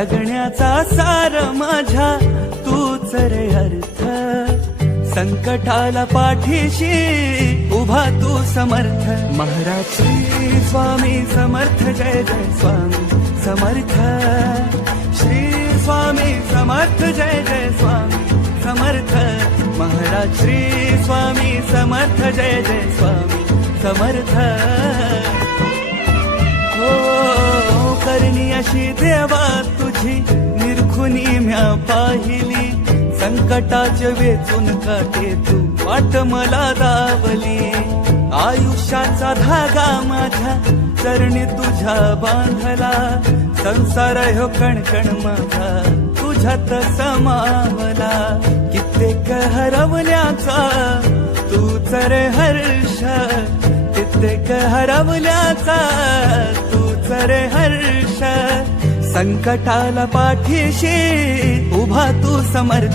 जगण्याचा सार माझ्या तूच रे अर्थ, संकटाला पाठीशी उभा तू समर्थ. महाराज श्री स्वामी समर्थ, जय जय स्वामी समर्थ. श्री स्वामी समर्थ, जय जय स्वामी समर्थ. महाराज श्री स्वामी समर्थ, जय जय स्वामी समर्थ. हो करणी अशी देवा तुझी निर्खुनी म्या पाहिली, संकटाचे वेचून काटे तू वाट मला दावली. आयुष्याचा धागा माझ्या चरणी तुझ्या बांधला, संसार हो कणकण माझा तुझ्यात समावला. कित्येक हरवल्याचा तूच रे हर्ष, कित्येक हरवल्याचा तूच रे हर्ष. संकटाला पाठीशी उभा तू समर्थ.